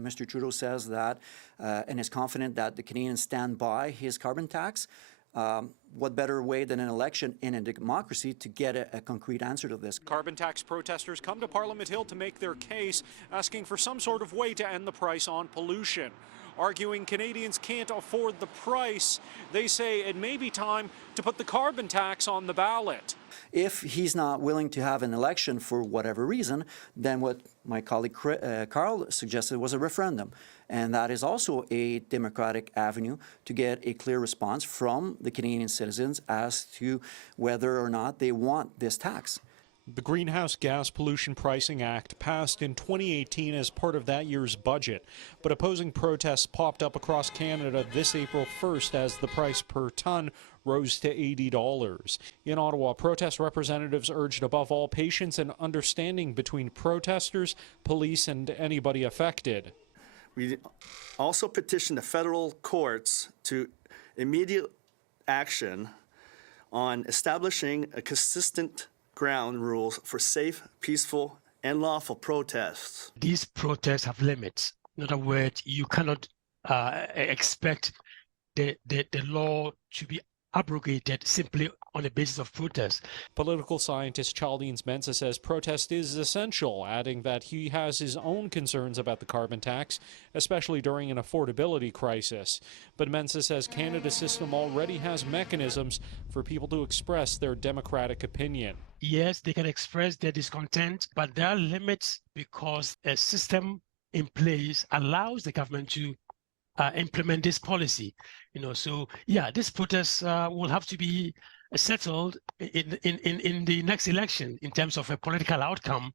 Mr. Trudeau says that and is confident that the Canadians stand by his carbon tax. What better way than an election in a democracy to get a concrete answer to this? Carbon tax protesters come to Parliament Hill to make their case, asking for some sort of way to end the price on pollution. Arguing Canadians can't afford the price, they say it may be time to put the carbon tax on the ballot. If he's not willing to have an election for whatever reason, then what my colleague Carl suggested was a referendum. And that is also a democratic avenue to get a clear response from the Canadian citizens as to whether or not they want this tax. The Greenhouse Gas Pollution Pricing Act passed in 2018 as part of that year's budget, but opposing protests popped up across Canada this April 1st as the price per ton rose to $80. In Ottawa, protest representatives urged above all patience and understanding between protesters, police, and anybody affected. We also petitioned the federal courts to immediate action on establishing a consistent ground rules for safe, peaceful, and lawful protests. These protests have limits. In other words, you cannot expect the law to be abrogated simply on the basis of protest. Political scientist Chaldeans Mensah says protest is essential, adding that he has his own concerns about the carbon tax, especially during an affordability crisis. But Mensah says Canada's system already has mechanisms for people to express their democratic opinion. Yes, they can express their discontent, but there are limits because a system in place allows the government to implement this policy. So yeah, this protest will have to be settled in the next election in terms of a political outcome.